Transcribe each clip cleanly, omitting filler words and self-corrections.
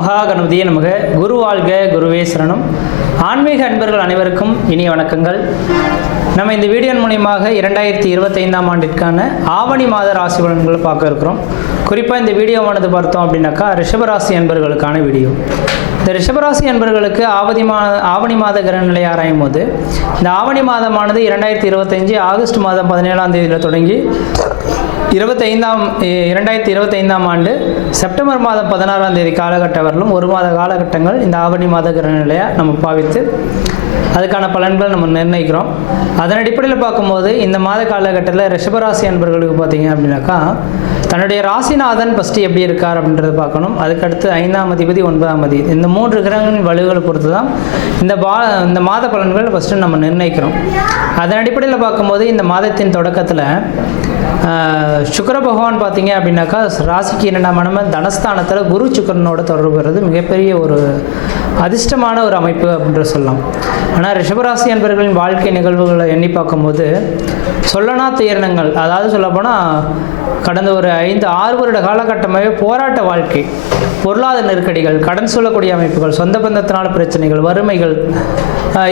மகா கணபதியே நமக. குரு வாழ்க, குருவே சரணம். ஆன்மீக அன்பர்கள் அனைவருக்கும் இனிய வணக்கங்கள். நம்ம இந்த வீடியோ மூலியமாக 2025ஆம் ஆண்டிற்கான ஆவணி மாத ராசி பலன்களை பார்க்க இருக்கிறோம். குறிப்பாக இந்த வீடியோவானது பார்த்தோம் அப்படின்னாக்கா ரிஷபராசி அன்பர்களுக்கான வீடியோ. இந்த ரிஷபராசி அன்பர்களுக்கு ஆவணி மாத கிரகநிலை ஆராயும் போது இந்த ஆவணி மாதமானது 2025 ஆகஸ்ட் மாதம் 17ஆம் தேதியில் தொடங்கி 2025ஆம் ஆண்டு செப்டம்பர் மாதம் 16ஆம் தேதி காலகட்டம் வரலும் ஒரு மாத காலகட்டங்கள் இந்த ஆவணி மாத கிரகநிலையாக நம்ம பாவித்து அதுக்கான பலன்கள் நம்ம நிர்ணயிக்கிறோம். அதன் அடிப்படையில் பார்க்கும்போது இந்த மாத காலகட்டத்தில் ரிஷபராசி அன்பர்களுக்கு பார்த்தீங்க அப்படின்னாக்கா தன்னுடைய ராசிநாதன் ஃபஸ்ட்டு எப்படி இருக்கார் அப்படின்றத பார்க்கணும். அதுக்கடுத்து 5ஆம் அதிபதி 9ஆம் அதிபதி இந்த 3 கிரகங்களின் வலுகளை பொறுத்து தான் இந்த மாத பலன்கள் ஃபஸ்ட்டு நம்ம நிர்ணயிக்கிறோம். அதன் அடிப்படையில் பார்க்கும்போது இந்த மாதத்தின் தொடக்கத்தில் சுக்கிர பகவான் பார்த்தீங்க அப்படின்னாக்கா ராசிக்கு 2ஆம் இடம் தனஸ்தானத்தில் குரு சுக்கிரனோட தொடர்பு பெறுறது மிகப்பெரிய ஒரு அதிர்ஷ்டமான ஒரு அமைப்பு அப்படின்ற சொல்லலாம். ஆனால் ரிஷபராசி அன்பர்களின் வாழ்க்கை நிகழ்வுகளை எண்ணி பார்க்கும்போது சொல்லனா துயரணங்கள், அதாவது சொல்லப்போனால் கடந்த ஒரு 5-6 வருட காலகட்டமாகவே போராட்ட வாழ்க்கை, பொருளாதார நெருக்கடிகள், கடன் சொல்லக்கூடிய அமைப்புகள், சொந்த பந்தத்தினால பிரச்சனைகள், வறுமைகள்,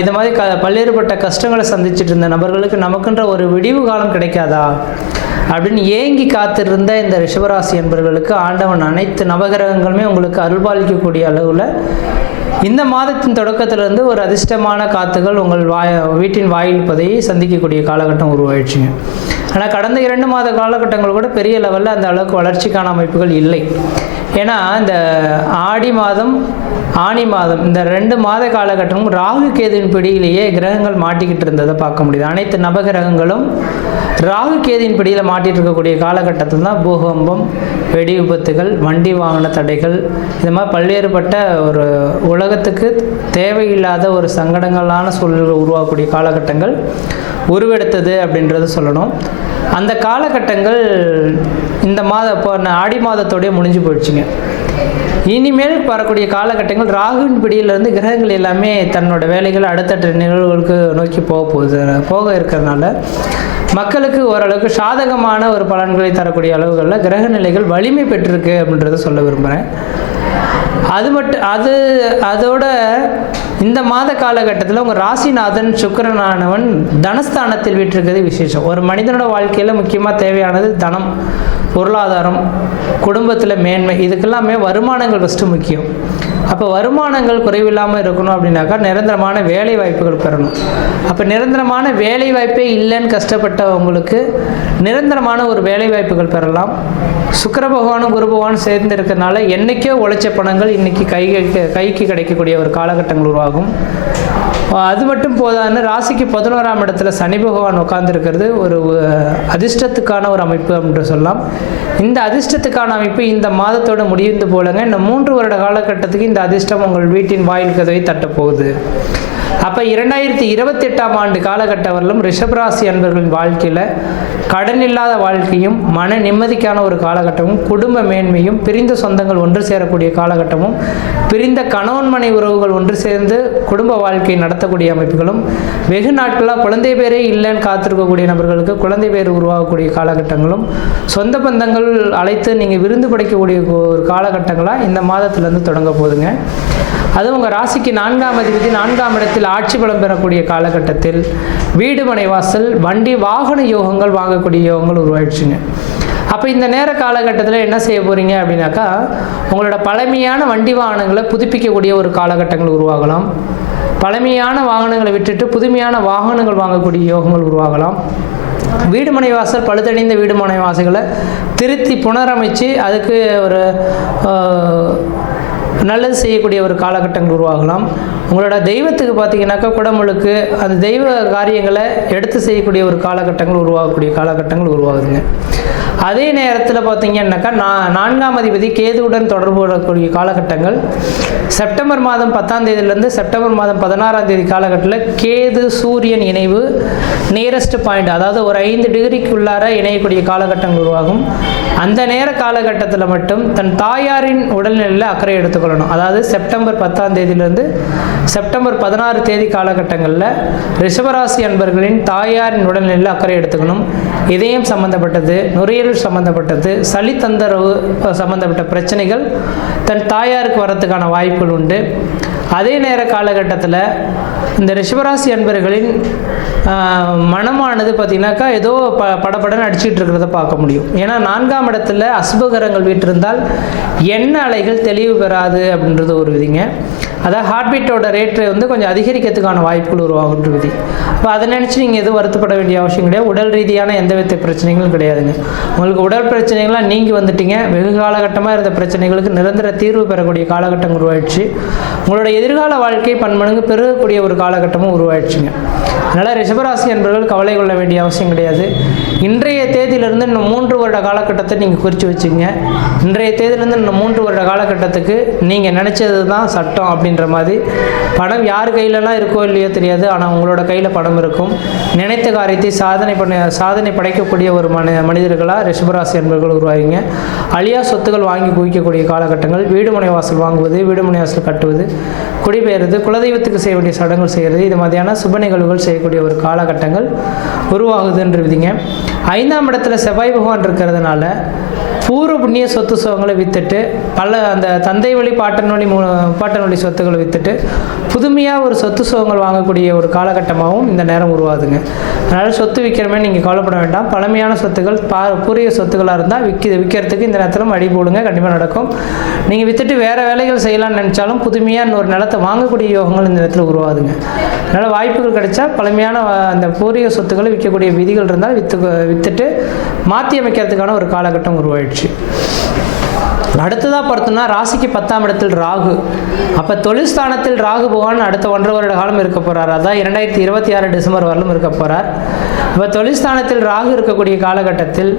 இது மாதிரி பல்வேறுபட்ட கஷ்டங்களை சந்திச்சுட்டு இருந்த நபர்களுக்கு நமக்குன்ற ஒரு விடிவு காலம் கிடைக்காதா அப்படின்னு ஏங்கி காத்திருந்த இந்த ரிஷபராசி என்பவர்களுக்கு ஆண்டவன் அனைத்து நவகிரகங்களுமே உங்களுக்கு அருள்பாலிக்கக்கூடிய அளவில் இந்த மாதத்தின் தொடக்கத்திலிருந்து ஒரு அதிர்ஷ்டமான காத்துகள் உங்கள் வீட்டின் வாயில் பதையை சந்திக்கக்கூடிய காலகட்டம் உருவாயிடுச்சுங்க. ஆனால் கடந்த 2 மாத காலகட்டங்கள் கூட பெரிய லெவலில் அந்த அளவுக்கு வளர்ச்சிக்கான அமைப்புகள் இல்லை. ஏன்னா இந்த ஆடி மாதம் ஆனி மாதம் இந்த 2 மாத காலகட்டமும் ராகு கேதுவின் பிடியிலேயே கிரகங்கள் மாட்டிக்கிட்டு இருந்ததை பார்க்க முடியுது. அனைத்து நவகிரகங்களும் ராகு கேதுவின் பிடியில் மாட்டிகிட்டு இருக்கக்கூடிய காலகட்டத்தில் தான் பூகம்பம், வெடி விபத்துகள், வண்டி வாகன தடைகள், இது மாதிரி பல்வேறுபட்ட ஒரு உலகத்துக்கு தேவையில்லாத ஒரு சங்கடங்களான சூழல்கள் உருவாகக்கூடிய காலகட்டங்கள் உருவெடுத்தது அப்படின்றத சொல்லணும். அந்த காலகட்டங்கள் இந்த இப்போ ஆடி மாதத்தோடய முடிஞ்சு போயிடுச்சுங்க. இனிமேல் வரக்கூடிய காலகட்டங்கள் ராகுவின் பிடியிலிருந்து கிரகங்கள் எல்லாமே தன்னோட வேலைகள் அடுத்தடுத்த நிகழ்வுகளுக்கு நோக்கி போக இருக்கிறதுனால மக்களுக்கு ஓரளவுக்கு சாதகமான ஒரு பலன்களை தரக்கூடிய அளவுகளில் கிரக நிலைகள் வலிமை பெற்றிருக்கு அப்படின்றத சொல்ல விரும்புகிறேன். அதோட இந்த மாத காலகட்டத்தில் உங்கள் ராசிநாதன் சுக்கிரனானவன் தனஸ்தானத்தில் வீற்றிருக்கிறது விசேஷம். ஒரு மனிதனோட வாழ்க்கையில் முக்கியமாக தேவையானது தனம், பொருளாதாரம், குடும்பத்தில் மேன்மை, இதுக்கெல்லாமே வருமானங்கள் ஃபஸ்ட்டு முக்கியம். அப்போ வருமானங்கள் குறைவில்லாமல் இருக்கணும் அப்படின்னாக்கா நிரந்தரமான வேலை வாய்ப்புகள் பெறணும். அப்போ நிரந்தரமான வேலை வாய்ப்பே இல்லைன்னு கஷ்டப்பட்டவங்களுக்கு நிரந்தரமான ஒரு வேலை வாய்ப்புகள் பெறலாம். சுக்கிர பகவானும் குரு பகவானும் சேர்ந்து இருக்கிறதுனால என்றைக்கோ உழைச்ச பணங்கள் இன்றைக்கி கைக்கு கிடைக்கக்கூடிய ஒரு காலகட்டங்கள் உருவாகும். அது மட்டும் போதான்னு ராசிக்கு 11ஆம் இடத்துல சனி பகவான் உட்கார்ந்துருக்கிறது ஒரு அதிர்ஷ்டத்துக்கான ஒரு அமைப்பு அப்படின்னு சொல்லலாம். இந்த அதிர்ஷ்டத்துக்கான அமைப்பு இந்த மாதத்தோட முடிந்து போலங்க. இந்த 3 வருட காலகட்டத்துக்கு இந்த அதிர்ஷ்டம் உங்கள் வீட்டின் வாயில் கதவை தட்டப்போகுது. அப்போ 2028ஆம் ஆண்டு காலகட்டம் வரலும் ரிஷபராசி அன்பர்களின் வாழ்க்கையில் கடன் இல்லாத வாழ்க்கையும் மன நிம்மதிக்கான ஒரு காலகட்டமும், குடும்ப மேன்மையும், பிரிந்த சொந்தங்கள் ஒன்று சேரக்கூடிய காலகட்டமும், பிரிந்த கணவன் மனை உறவுகள் ஒன்று சேர்ந்து குடும்ப வாழ்க்கை நடத்தக்கூடிய அமைப்புகளும், வெகு நாட்களாக குழந்தை பேரே இல்லைன்னு காத்திருக்கக்கூடிய நபர்களுக்கு குழந்தை பேர் உருவாகக்கூடிய காலகட்டங்களும், சொந்த பந்தங்கள் அழைத்து நீங்கள் விருந்து படைக்கக்கூடிய ஒரு காலகட்டங்களாக இந்த மாதத்திலேருந்து தொடங்க போகுதுங்க. அதுவும் உங்கள் ராசிக்கு 4ஆம் அதிபதி 4ஆம் இடத்தில் ஆட்சி பலம் பெறக்கூடிய காலகட்டத்தில் வீடு மனை வாசல், வண்டி வாகன யோகங்கள் வாங்கக்கூடிய யோகங்கள் உருவாயிடுச்சுங்க. அப்போ இந்த நேர காலகட்டத்தில் என்ன செய்ய போகிறீங்க அப்படின்னாக்கா உங்களோட பழமையான வண்டி வாகனங்களை புதுப்பிக்கக்கூடிய ஒரு காலகட்டங்கள் உருவாகலாம். பழமையான வாகனங்களை விட்டுட்டு புதுமையான வாகனங்கள் வாங்கக்கூடிய யோகங்கள் உருவாகலாம். வீடு மனை வாசல் பழுதடைந்த வீடு மனை வாசல்களை திருத்தி புனரமைச்சு அதுக்கு ஒரு நல்லது செய்யக்கூடிய ஒரு காலகட்டங்கள் உருவாகலாம். உங்களோட தெய்வத்துக்கு பார்த்தீங்கன்னாக்கா குடமுழுக்கு, அந்த தெய்வ காரியங்களை எடுத்து செய்யக்கூடிய ஒரு காலகட்டங்கள் உருவாகக்கூடிய காலகட்டங்கள் உருவாகுதுங்க. அதே நேரத்தில் பார்த்தீங்கன்னாக்கா 4ஆம் அதிபதி கேதுவுடன் தொடர்பு கொள்ளக்கூடிய காலகட்டங்கள் செப்டம்பர் மாதம் 10ஆம் தேதியிலேருந்து செப்டம்பர் மாதம் 16ஆம் தேதி காலகட்டத்தில் கேது சூரியன் இணைவு நியரஸ்ட் பாயிண்ட், அதாவது ஒரு 5 டிகிரிக்குள்ளார இணையக்கூடிய காலகட்டங்கள் உருவாகும். அந்த நேர காலகட்டத்தில் மட்டும் தன் தாயாரின் உடல்நிலையில் அக்கறை எடுத்துக்கொள்ளணும். அதாவது செப்டம்பர் 10ஆம் தேதியிலேருந்து செப்டம்பர் 16 தேதி காலகட்டங்களில் ரிஷபராசி அன்பர்களின் தாயாரின் உடல்நிலையில் அக்கறை எடுத்துக்கணும். இதயம் சம்பந்தப்பட்டது, நுரையீரல் சம்பந்தப்பட்டது, சளி தொந்தரவு சம்பந்தப்பட்ட பிரச்சனைகள் தன் தாயாருக்கு வரத்துக்கான வாய்ப்புகள் உண்டு. அதே நேர காலகட்டத்தில் இந்த ரிஷபராசி அன்பர்களின் மனமானது பார்த்திங்கனாக்கா ஏதோ படப்படன்னு அடிச்சுட்டு இருக்கிறத பார்க்க முடியும். ஏன்னா 4ஆம் இடத்துல அசுபகரங்கள் வீட்டிருந்தால் எண்ண அலைகள் தெளிவு பெறாது அப்படின்றது ஒரு விதிங்க. அதாவது ஹார்ட் பீட்டோட ரேட்டு வந்து கொஞ்சம் அதிகரிக்கிறதுக்கான வாய்ப்புகள் உருவாகுன்ற விதி. அப்போ அதை நினச்சி நீங்கள் எதுவும் வருத்தப்பட வேண்டிய அவசியம் கிடையாது. உடல் ரீதியான எந்த வித பிரச்சனைகளும் கிடையாதுங்க. உங்களுக்கு உடல் பிரச்சனைகள்லாம் நீங்கி வந்துட்டீங்க. வெகு காலகட்டமாக இருந்த பிரச்சனைகளுக்கு நிரந்தர தீர்வு பெறக்கூடிய காலகட்டம் உருவாயிடுச்சு. உங்களோட எதிர்கால வாழ்க்கை பன்மடங்கு பெருகக்கூடிய ஒரு காலகட்டமும் உருவாயிடுச்சுங்க. அதனால் ரிஷபராசி என்பவர்கள் கவலை கொள்ள வேண்டிய அவசியம் கிடையாது. இன்றைய தேதியிலிருந்து இன்னும் 3 வருட காலகட்டத்தை நீங்கள் குறித்து வச்சுக்கோங்க. இன்றைய தேதியிலிருந்து இன்னும் 3 வருட காலகட்டத்துக்கு நீங்கள் நினச்சது தான் சட்டம் அப்படின்ற மாதிரி பணம் யார் கையிலலாம் இருக்கோ இல்லையோ தெரியாது, ஆனால் உங்களோட கையில் பணம் இருக்கும். நினைத்த காரியத்தை சாதனை படைக்கக்கூடிய ஒரு மனிதர்களாக ரிஷபராசி என்பவர்கள் உருவாகிங்க. அழியா சொத்துக்கள் வாங்கி குவிக்கக்கூடிய காலகட்டங்கள், வீடு மனை வாசல் வாங்குவது, வீடு மனை வாசல் கட்டுவது, குடிபெயர்றது, குலதெய்வத்துக்கு செய்ய வேண்டிய சடங்குகள் செய்கிறது, இது மாதிரியான சுப நிகழ்வுகள் செய்யக்கூடிய ஒரு காலகட்டங்கள் உருவாகுதுன்ற விதிங்க. 5ஆம் இடத்துல செவ்வாய் பகவான் இருக்கிறதுனால பூர்வ புண்ணிய சொத்து சுகங்களை விற்றுட்டு அந்த தந்தை வழி பாட்டன் வழி சொத்துக்களை விற்றுட்டு புதுமையாக ஒரு சொத்து சுகங்கள் வாங்கக்கூடிய ஒரு காலகட்டமாகவும் இந்த நேரம் உருவாகுதுங்க. அதனால் சொத்து விற்கிறமே நீங்கள் கவலைப்பட வேண்டாம். பழமையான சொத்துக்கள் பூர்வீக சொத்துக்களாக இருந்தால் விற்கிறதுக்கு இந்த நேரத்தில் அடி போடுங்க, கண்டிப்பாக நடக்கும். நீங்கள் விற்றுட்டு வேறு வேலைகள் செய்யலாம்னு நினச்சாலும் புதுமையாக இன்னொரு நிலத்தை வாங்கக்கூடிய யோகங்கள் இந்த நேரத்தில் உருவாகுதுங்க. அதனால் வாய்ப்புகள் கிடைச்சா பழமையான அந்த பூர்வீக சொத்துக்களை விற்கக்கூடிய விதிகள் இருந்தால் விற்றுட்டு மாற்றி அமைக்கிறதுக்கான ஒரு காலகட்டம் உருவாயிடுச்சு. அடுத்ததாக பார்த்தோம்னா ராசிக்கு 10ஆம் இடத்தில் ராகு. அப்போ தொழில் ஸ்தானத்தில் ராகு பகவான் அடுத்த 1.5 வருட காலம் இருக்க போகிறார். அதான் 2026 டிசம்பர் வரலும் இருக்க போகிறார். இப்போ தொழில் ஸ்தானத்தில் ராகு இருக்கக்கூடிய காலகட்டத்தில்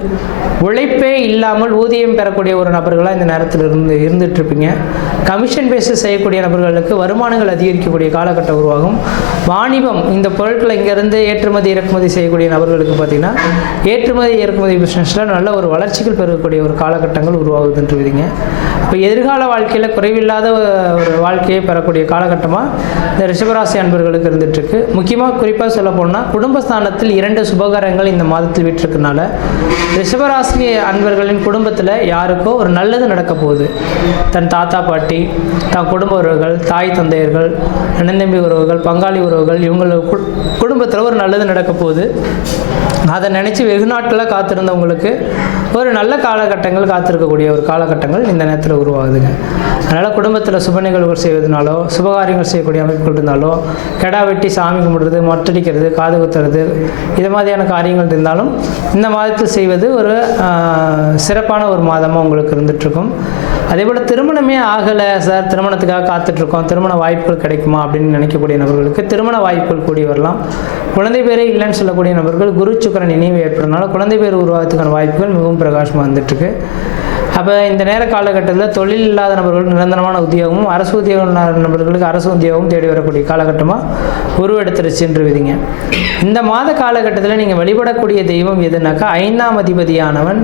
உழைப்பே இல்லாமல் ஊதியம் பெறக்கூடிய ஒரு நபர்களாக இந்த நேரத்தில் இருந்துட்டு இருப்பீங்க. கமிஷன் பேஸில் செய்யக்கூடிய நபர்களுக்கு வருமானங்கள் அதிகரிக்கக்கூடிய காலகட்டம் உருவாகும். வாணிபம், இந்த பொருட்களை இங்கேருந்து ஏற்றுமதி இறக்குமதி செய்யக்கூடிய நபர்களுக்கு பார்த்திங்கன்னா ஏற்றுமதி இறக்குமதி பிஸ்னஸில் நல்ல ஒரு வளர்ச்சிகள் பெறக்கூடிய ஒரு காலகட்டங்கள் உருவாகுதுன்னு விதிங்க. இப்போ எதிர்கால வாழ்க்கையில் குறைவில்லாத ஒரு வாழ்க்கையை பெறக்கூடிய காலகட்டமாக இந்த ரிஷபராசி அன்பர்களுக்கு இருந்துகிட்ருக்கு. முக்கியமாக குறிப்பாக சொல்ல போனால் குடும்பஸ்தானத்தில் 2 சுபகாரங்கள் இந்த மாதத்தில் விட்டிருக்கனால ரிஷபராசி அன்பர்களின் குடும்பத்தில் யாருக்கோ ஒரு நல்லது நடக்க போகுது. தன் தாத்தா பாட்டி, தன் குடும்ப உறவுகள், தாய் தந்தையர்கள், அண்ணன் உறவுகள், பங்காளி உறவுகள், இவங்களுக்கு குடும்பத்தில் ஒரு நல்லது நடக்க போகுது. அதை நினச்சி வெகு நாட்களாக காத்திருந்தவங்களுக்கு ஒரு நல்ல காலகட்டங்கள் காத்திருக்கக்கூடிய ஒரு காலகட்டங்கள் இந்த நேரத்தில் உருவாகுதுங்க. அதனால் குடும்பத்தில் சுப நிகழ்வுகள் செய்வதனாலோ சுபகாரியங்கள் செய்யக்கூடிய அமைப்புகள் இருந்தாலோ கெடா வெட்டி சாமி கும்பிடுறது, மொட்டடிக்கிறது, காது குத்துறது, இது மாதிரியான காரியங்கள் இருந்தாலும் இந்த மாதத்தில் செய்வது ஒரு சிறப்பான ஒரு மாதமாக உங்களுக்கு இருந்துகிட்ருக்கும். அதே போல் திருமணமே ஆகலை சார், திருமணத்துக்காக காத்துட்ருக்கோம், திருமண வாய்ப்புகள் கிடைக்குமா அப்படின்னு நினைக்கக்கூடிய நபர்களுக்கு திருமண வாய்ப்புகள் கூடி வரலாம். குழந்தை பேரே இல்லைன்னு சொல்லக்கூடிய நபர்கள் குரு சுக்கிரன் இணைவு ஏற்படுறதுனால குழந்தை பேர் உருவாகிறதுக்கான வாய்ப்புகள் மிகவும் பிரகாசமாக வந்துட்டுருக்கு. அப்போ இந்த நேர காலகட்டத்தில் தொழில் இல்லாத நபர்களுக்கு நிரந்தரமான உத்தியோகமும், அரசு உத்தியோகம் நபர்களுக்கு அரசு உத்தியோகமும் தேடி வரக்கூடிய காலகட்டமாக உருவெடுத்துருச்சுன்ற விதிங்க. இந்த மாத காலகட்டத்தில் நீங்கள் வழிபடக்கூடிய தெய்வம் எதுனாக்கா 5ஆம் அதிபதியானவன்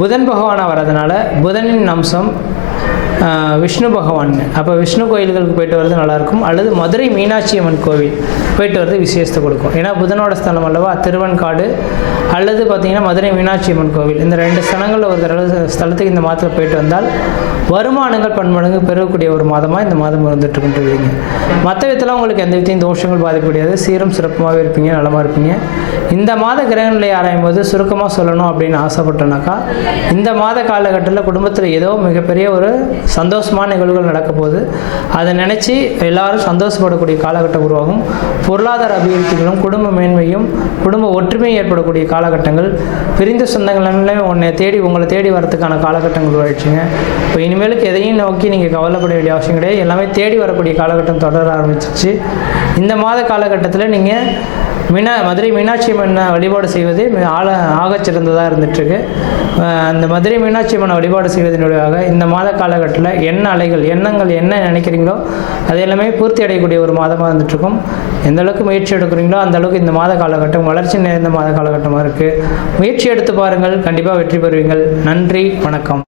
புதன் பகவானாக வரதுனால புதனின் அம்சம் விஷ்ணு பகவான். அப்போ விஷ்ணு கோயில்களுக்கு போயிட்டு வர்றது நல்லாயிருக்கும். அல்லது மதுரை மீனாட்சி அம்மன் கோவில் போயிட்டு வர்றது விசேஷத்தை கொடுக்கும். ஏன்னா புதனோட ஸ்தலம் அல்லவா, திருவன்காடு அல்லது பார்த்திங்கன்னா மதுரை மீனாட்சி அம்மன் கோவில், இந்த 2 ஸ்தலங்களில் ஒரு ஸ்தலத்துக்கு இந்த மாதத்தில் போயிட்டு வந்தால் வருமானங்கள் பன்மடங்கு பெறக்கூடிய ஒரு மாதமாக இந்த மாதம் இருந்துட்டுருக்குன்றீங்க. மற்ற விதத்தில் உங்களுக்கு எந்த விதத்தையும் தோஷங்கள் பாதிக்க முடியாது. சீரும் சிறப்புமாகவே இருப்பீங்க, நலமாக இருப்பீங்க. இந்த மாத கிரகநிலை ஆராயும் போது சுருக்கமாக சொல்லணும் அப்படின்னு ஆசைப்பட்டோன்னாக்கா இந்த மாத காலகட்டத்தில் குடும்பத்தில் ஏதோ மிகப்பெரிய ஒரு சந்தோஷமான நிகழ்வுகள் நடக்க போகுது. அதை நினச்சி எல்லாரும் சந்தோஷப்படக்கூடிய காலகட்டம் உருவாகும். பொருளாதார அபிவிருத்திகளும் குடும்ப மேன்மையும் குடும்ப ஒற்றுமையும் ஏற்படக்கூடிய காலகட்டங்கள், பிரிந்த சொந்தங்கள் உங்களை தேடி வரதுக்கான காலகட்டங்கள் உருவாயிடுச்சுங்க. இப்போ இனிமேலுக்கு எதையும் நோக்கி நீங்கள் கவலைப்பட வேண்டிய அவசியம் கிடையாது. எல்லாமே தேடி வரக்கூடிய காலகட்டம் தொடர ஆரம்பிச்சிச்சு. இந்த மாத காலகட்டத்தில் நீங்கள் மதுரை மீனாட்சி அம்மனை வழிபாடு செய்வது ஆகச்சிறந்ததாக இருந்துகிட்ருக்கு. அந்த மதுரை மீனாட்சி அம்மனை வழிபாடு செய்வதனுடையாக இந்த மாத காலகட்டத்தில் எண்ணங்கள் என்ன நினைக்கிறீங்களோ அது எல்லாமே பூர்த்தி அடையக்கூடிய ஒரு மாதமாக இருந்துகிட்ருக்கும். எந்த அளவுக்கு முயற்சி எடுக்கிறீங்களோ அந்த அளவுக்கு இந்த மாத காலகட்டம் வளர்ச்சி நிறைந்த மாத காலகட்டமாக இருக்குது. முயற்சி எடுத்து பாருங்கள், கண்டிப்பாக வெற்றி பெறுவீங்கள். நன்றி, வணக்கம்.